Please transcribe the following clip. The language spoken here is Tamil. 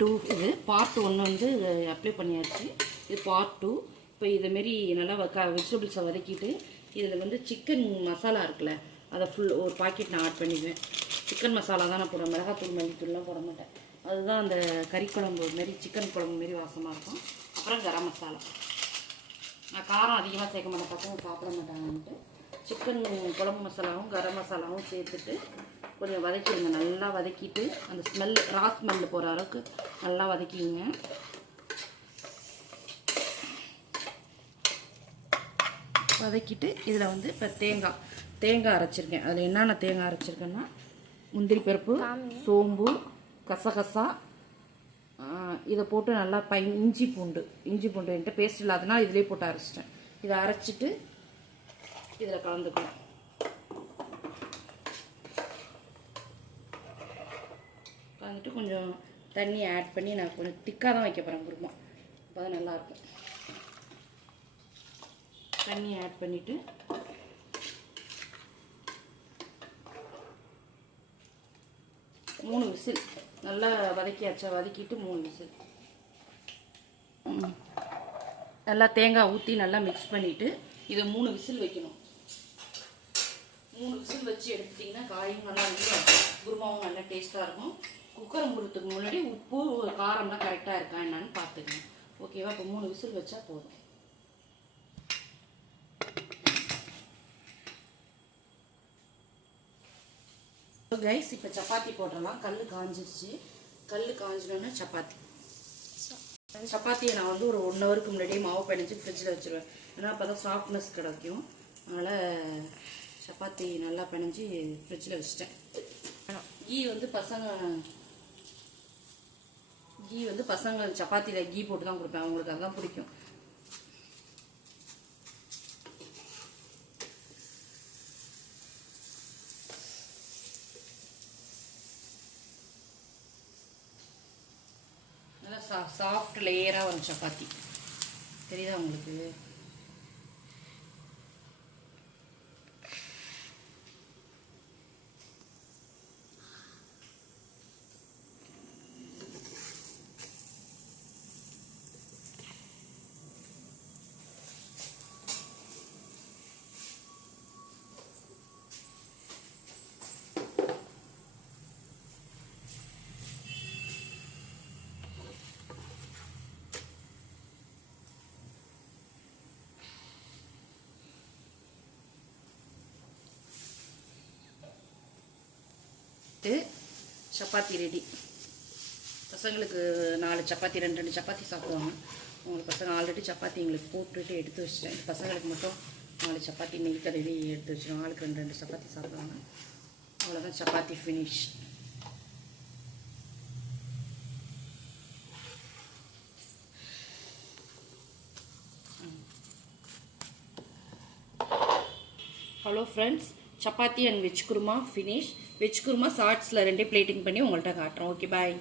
2 இது பார்ட் 1 வந்து அப்ளை பண்ணியாச்சு. இது பார்ட் 2. இப்போ இதேமாரி நல்லா வெஜிடபிள்ஸை வதக்கிட்டு இதில் வந்து சிக்கன் மசாலா இருக்குல்ல, அதை ஃபுல் ஒரு பாக்கெட் நான் ஆட் பண்ணிக்குவேன். சிக்கன் மசாலா தான் நான் போடுவேன், மிளகாத்தூள் மல்லித்தூள்லாம் போட மாட்டேன். அதுதான் அந்த கறி குழம்பு மாரி சிக்கன் குழம்பு மாரி வாசமாக இருக்கும். அப்புறம் கரம் மசாலா, நான் காரம் அதிகமாக சேர்க்க மாட்டேன், பசங்க சாப்பிட மாட்டாங்கன்ட்டு சிக்கன் குழம்பு மசாலாவும் கரம் மசாலாவும் சேர்த்துட்டு கொஞ்சம் வதக்கிடுங்க. நல்லா வதக்கிட்டு அந்த ஸ்மெல் ஸ்மெல்லு போகிற அளவுக்கு நல்லா வதக்கிடுங்க. வதக்கிட்டு இதில் வந்து இப்போ தேங்காய் அரைச்சிருக்கேன். அதில் என்னென்ன தேங்காய் அரைச்சிருக்கேன்னா முந்திரி பருப்பு, சோம்பு, கசகசா, இதை போட்டு நல்லா இஞ்சி பூண்டு என்கிட்ட பேஸ்ட் இல்லாதனா இதிலே போட்டு அரைச்சிட்டேன். இதை அரைச்சிட்டு இதில் கலந்துக்கணும். கலந்துட்டு கொஞ்சம் தண்ணி ஆட் பண்ணி நான் கொஞ்சம் திக்காக தான் வைக்க போகிறேன் குருமா, அப்போ தான் நல்லாயிருக்கும். தண்ணி ஆட் பண்ணிவிட்டு மூணு விசில் நல்லா வதக்கிட்டு 3 விசில் நல்லா தேங்காய் ஊற்றி நல்லா மிக்ஸ் பண்ணிவிட்டு இதை 3 விசில் வைக்கணும். 3 விசில் வச்சு எடுத்துட்டிங்கன்னா காயும் நல்லா இருக்கும், குருமாவும் நல்லா டேஸ்ட்டாக இருக்கும். குக்கரை மூடுறதுக்கு முன்னாடி உப்பு காரம்லாம் கரெக்டாக இருக்கா என்னன்னு பார்த்துக்கணும். ஓகேவா? இப்போ 3 விசில் வச்சா போதும். கைஸ், இப்போ சப்பாத்தி போட்டுடலாம். கல் காஞ்சிருச்சு. கல் காஞ்சினோன்னா சப்பாத்தியை நான் வந்து ஒரு 1 ஹவருக்கு முன்னாடியே மாவு பிணைஞ்சு ஃப்ரிட்ஜில் வச்சுருவேன். ஏன்னா அப்போ தான் சாஃப்ட்னஸ் கிடைக்கும். அதனால் சப்பாத்தி நல்லா பிணைஞ்சி ஃப்ரிட்ஜில் வச்சுட்டேன். கீ வந்து பசங்க சப்பாத்தியில் கீ போட்டு தான் கொடுப்பேன், அவங்களுக்கு அதுதான் பிடிக்கும். நல்லா சாஃப்ட் லேயராக வரும் சப்பாத்தி, தெரியுதா உங்களுக்கு? சப்பாத்தி ரெடி. பசங்களுக்கு 4 சப்பாத்தி 2 சப்பாத்தி சாப்பிடுவாங்க. உங்களுக்கு பசங்க ஆல்ரெடி சப்பாத்தி எங்களுக்கு போட்டுட்டு எடுத்து வச்சிட்டேன். பசங்களுக்கு மட்டும் 4 சப்பாத்தி நெய் தடவி எடுத்து வச்சிடும். ஆளுக்கு 2 சப்பாத்தி சாப்பிடுவாங்க. அவ்வளோதான், சப்பாத்தி finish. Hello friends, chapati and veg kurma finish. Veg kurma ஷார்ட்ஸில் 2 பிளேட்டிங் பண்ணி உங்கள்கிட்ட காட்டுறோம். ஓகே, பாய்.